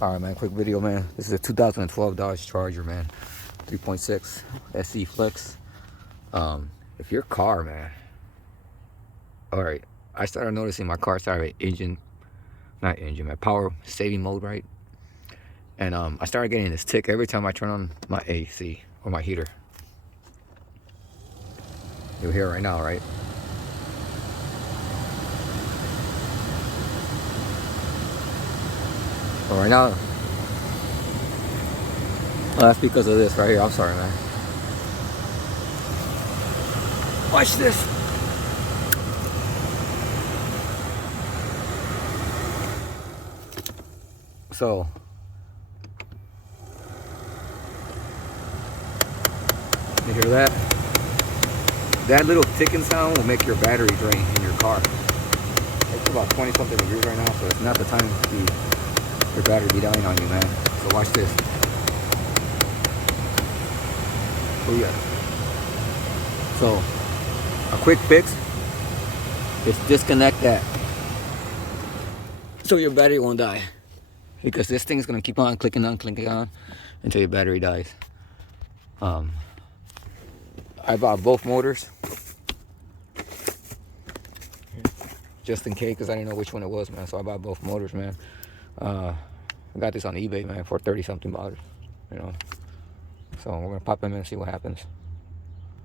Alright, man, quick video, man. This is a 2012 Dodge Charger, man. 3.6 SE Flex. If your car, man. Alright, I started noticing my car started my power saving mode, right? And I started getting this tick every time I turn on my AC or my heater. You'll hear it right now, right? Well, right now, that's because of this right here. I'm sorry, man. Watch this. So, you hear that? That little ticking sound will make your battery drain in your car. It's about 20 something degrees right now, so it's not the time to your battery be dying on you, man. So watch this. Oh yeah. So a quick fix is disconnect that so your battery won't die, because this thing's gonna keep on clicking on until your battery dies. I bought both motors just in case, because I didn't know which one it was, man. So I bought both motors, man. I got this on eBay, man, for 30 something dollars, you know. So we're gonna pop them in and see what happens.